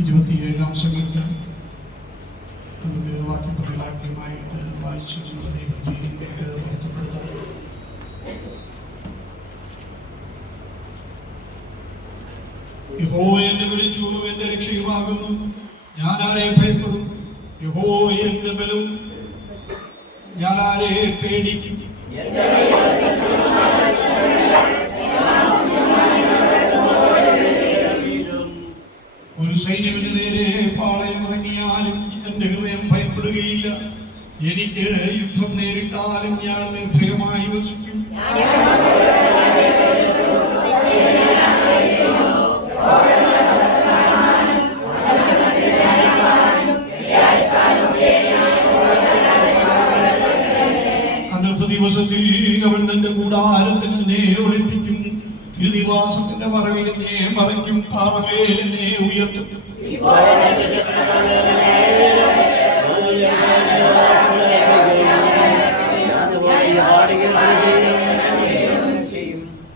27-ാം സങ്കീർത്തനം നമുക്ക് വാക്യപ്രതിവാക്യമായിട്ട് വായിച്ച് ബന്ധപ്പെടുത്താം. യഹോവ എന്നെ വിളിച്ചു, എന്റെ രക്ഷയുമാകുന്നു, ഞാൻ ആരെ ഭയപ്പെടും? യഹോവ എന്റെ ബലം, ഞാൻ ആരെ പേടിക്കും? ഒരു സൈന്യത്തിന് നേരെ പാളയമിറങ്ങിയാലും എന്റെ ഹൃദയം ഭയപ്പെടുകയില്ല. എനിക്ക് യുദ്ധം നേരിട്ടാലും ഞാൻ നിർഭയമായി വസിക്കും. അനർത്ഥ ദിവസത്തിൽ അവൻ തന്റെ കൂടാരത്തിൽ എന്നെ ഒളിപ്പിക്കും. തിരുനിവാസത്തിന്റെ മറവിൽ എന്നെ മറയ്ക്കും. പാറമേൽ എന്നെ ഉയർത്തും.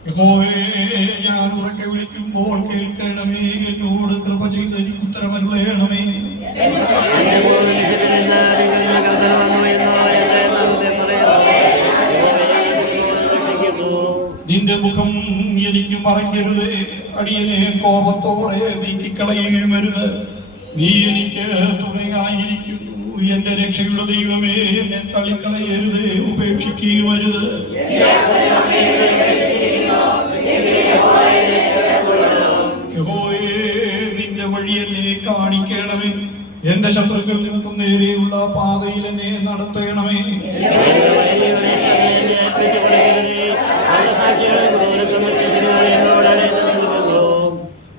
യഹോവേ, ഞാൻ ഉറക്കെ വിളിക്കുമ്പോൾ കേൾക്കണമേ. എന്നോട് കൃപ ചെയ്ത് എനിക്ക് ഉത്തരമരുളേണമേ. നിന്റെ മുഖം എനിക്ക് മറയ്ക്കരുത്. അടിയനെ കോപത്തോടെ നീക്കിക്കളയുകയും അരുത്. നീ എനിക്ക് തുണയായിരിക്കുന്നു. എന്റെ രക്ഷയുടെ ദൈവമേ, എന്നെ തള്ളിക്കളയരുത്, ഉപേക്ഷിക്കുകയും അരുത്. യഹോവേ, നിന്റെ വഴി എന്നെ കാണിക്കണമേ. എന്റെ ശത്രുക്കൾ നിമിത്തം നേരെയുള്ള പാതയിൽ എന്നെ നടത്തണമേ.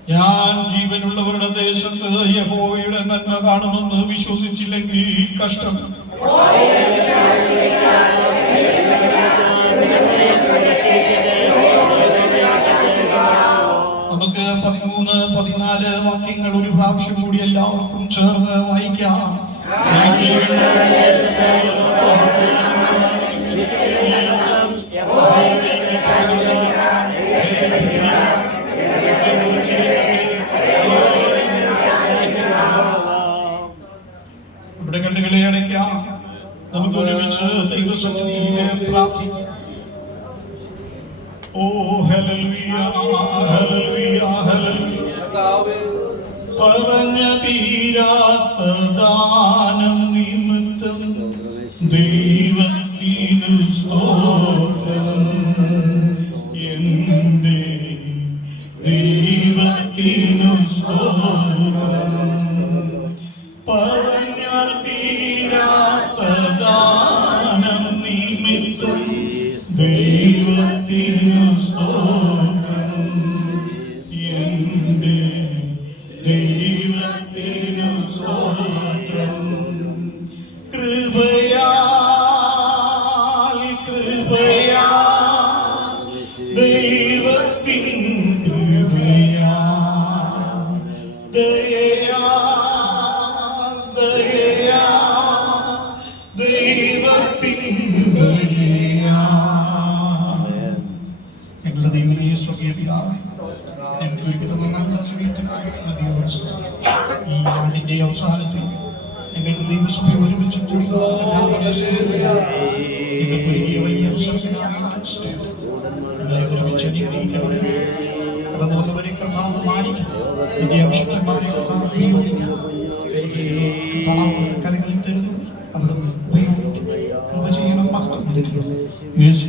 ഞാൻ ജീവനുള്ളവരുടെ ദേശത്ത് യഹോവയുടെ നന്മ കാണുമെന്ന് വിശ്വസിച്ചില്ലെങ്കിൽ കഷ്ടം. നമുക്ക് 13-14 വാക്യങ്ങൾ ഒരു പ്രാവശ്യം കൂടി എല്ലാവർക്കും ചേർന്ന് വായിക്കാം. ഇവിടെ കണ്ണുകളെ അടയ്ക്കാം. നമുക്ക് ഒരുമിച്ച് ദൈവസന്നിധിയിലെ പ്രാർത്ഥിക്കാം. ഓ ഹല്ലേലൂയ, ഹല്ലേലൂയ, ഹല്ലേലൂയ. പറഞ്ഞ തീരാത്ത ദാനം നിമിത്തം ദൈവത്തിനു സ്തോത്രം. എന്റെ ദൈവത്തിനു സ്തോത്രം. പറഞ്ഞാൽ തീരാത്ത ദാനം നിമിത്തം ദൈവത്തിനു സ്തോത്രം. എന്റെ ദൈവത്തിനു സ്തോത്രം. കൃപയാൽ കൃപയാൽ ദൈവത്തിൻ കൃപയാൽ ദയയാൽ ദയയാൽ ദൈവത്തിൻ ദയയാൽ. ഞങ്ങളുടെ ദൈവമേ, സ്വർഗ്ഗീയ പിതാവേ, ഞങ്ങൾക്ക് ഒരുക്കുന്ന നല്ല സമയത്തിനായി ഈ ആണ്ടിന്റെ അവസാനത്തിൽ ഞങ്ങൾക്ക് ദൈവസഭ ഒരുമിച്ച് ഒരുക്കിയ വലിയ അവസരത്തിനായിട്ട് ഞങ്ങളെ ഒരുമിച്ച് അനുഗ്രഹിക്കണമേ. കടന്നു വന്നവരെ കർത്താവ് മാനിക്കും. എന്റെ അഭിഷിക്തന്മാരെ കർത്താവ് ഉപയോഗിക്കും. കരങ്ങളിൽ തരുന്നു. അവിടുന്ന് ഉപയോഗിക്കും. കൃപ ചെയ്യണം. മഹത്വം തരുന്നു. യേശു